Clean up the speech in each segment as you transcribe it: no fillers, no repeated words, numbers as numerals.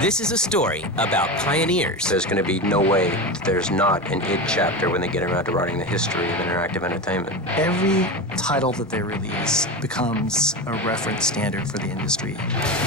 This is a story about pioneers. There's going to be no way there's not an id Chapter when they get around to writing the history of interactive entertainment. Every title that they release becomes a reference standard for the industry.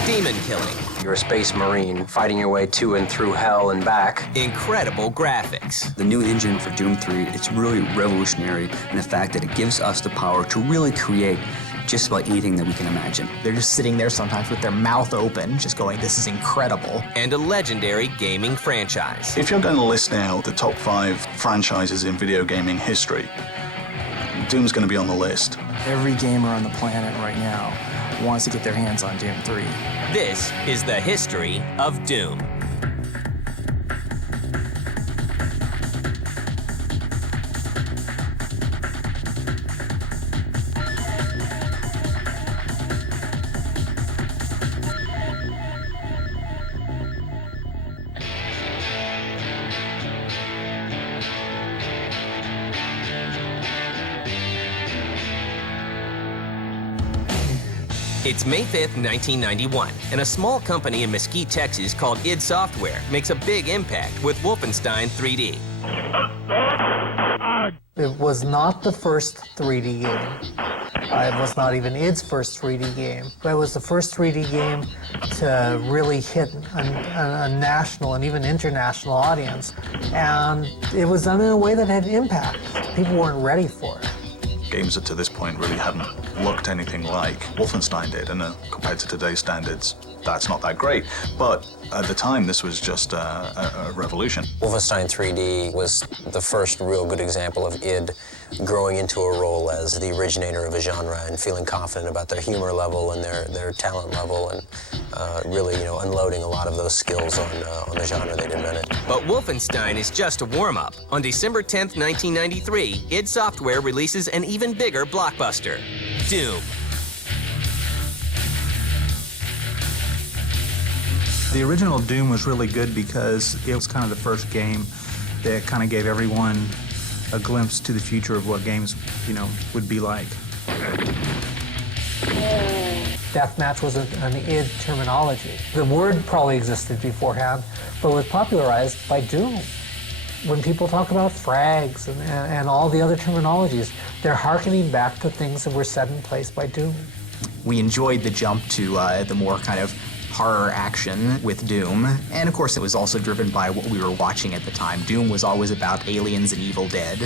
Demon killing. You're a space marine fighting your way to and through hell and back. Incredible graphics. The new engine for Doom 3, it's really revolutionary in the fact that it gives us the power to really create just about anything that we can imagine. They're just sitting there sometimes with their mouth open, just going, this is incredible. And a legendary gaming franchise. If you're going to list now the top 5 franchises in video gaming history, Doom's going to be on the list. Every gamer on the planet right now wants to get their hands on Doom 3. This is the history of Doom. It's May 5th, 1991, and a small company in Mesquite, Texas called id Software makes a big impact with Wolfenstein 3D. It was not the first 3D game. It was not even id's first 3D game, but it was the first 3D game to really hit a national and even international audience. And it was done in a way that had impact. People weren't ready for it. Games that to this point really hadn't looked anything like Wolfenstein did, and compared to today's standards, that's not that great. But at the time, this was just a revolution. Wolfenstein 3D was the first real good example of id growing into a role as the originator of a genre and feeling confident about their humor level and their talent level, and really, unloading a lot of those skills on the genre they'd invented. But Wolfenstein is just a warm-up. On December 10th, 1993, id Software releases an even bigger blockbuster, Doom. The original Doom was really good because it was kind of the first game that kind of gave everyone a glimpse to the future of what games, would be like. Deathmatch was an id terminology. The word probably existed beforehand, but was popularized by Doom. When people talk about frags and all the other terminologies, they're hearkening back to things that were set in place by Doom. We enjoyed the jump to the more kind of horror action with Doom, and of course it was also driven by what we were watching at the time. Doom was always about aliens and Evil Dead.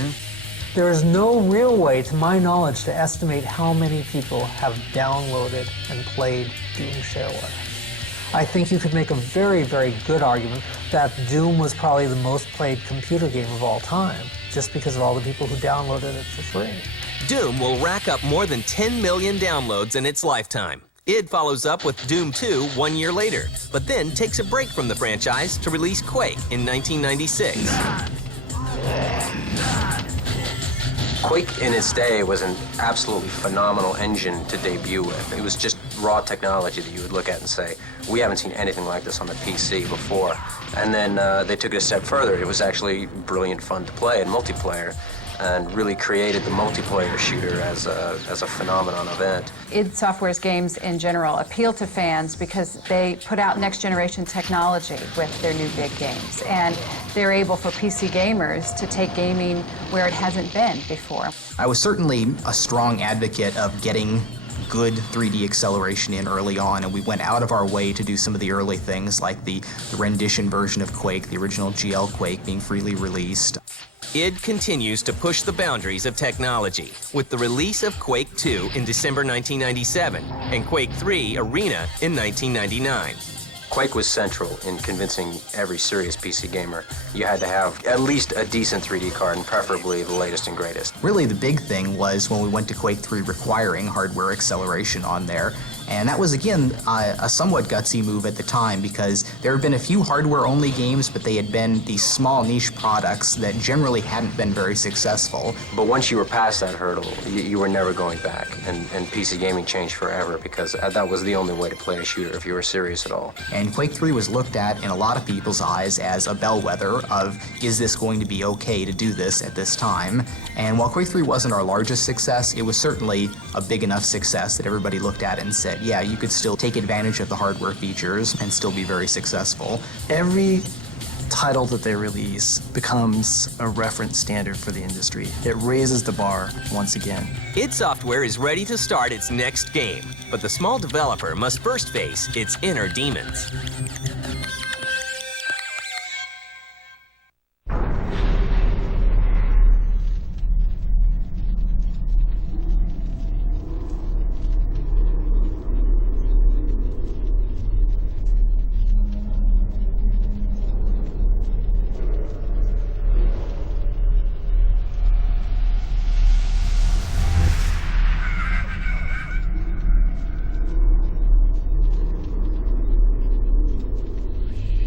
There is no real way, to my knowledge, to estimate how many people have downloaded and played Doom Shareware. I think you could make a very, very good argument that Doom was probably the most played computer game of all time, just because of all the people who downloaded it for free. Doom will rack up more than 10 million downloads in its lifetime. id follows up with Doom 2 1 year later, but then takes a break from the franchise to release Quake in 1996. Quake in its day was an absolutely phenomenal engine to debut with. It was just raw technology that you would look at and say, we haven't seen anything like this on the PC before. And then they took it a step further. It was actually brilliant fun to play in multiplayer, and really created the multiplayer shooter as a phenomenon event. id Software's games in general appeal to fans because they put out next-generation technology with their new big games, and they're able for PC gamers to take gaming where it hasn't been before. I was certainly a strong advocate of getting good 3D acceleration in early on, and we went out of our way to do some of the early things like the rendition version of Quake, the original GL Quake being freely released. id continues to push the boundaries of technology with the release of Quake 2 in December 1997 and Quake 3 Arena in 1999. Quake was central in convincing every serious PC gamer you had to have at least a decent 3D card, and preferably the latest and greatest. Really the big thing was when we went to Quake 3 requiring hardware acceleration on there. And that was, again, a somewhat gutsy move at the time because there had been a few hardware-only games, but they had been these small niche products that generally hadn't been very successful. But once you were past that hurdle, you were never going back. And PC gaming changed forever because that was the only way to play a shooter if you were serious at all. And And Quake 3 was looked at in a lot of people's eyes as a bellwether of, is this going to be okay to do this at this time? And while Quake 3 wasn't our largest success, it was certainly a big enough success that everybody looked at it and said, yeah, you could still take advantage of the hardware features and still be very successful. Every title that they release becomes a reference standard for the industry. It raises the bar once again. id Software is ready to start its next game, but the small developer must first face its inner demons.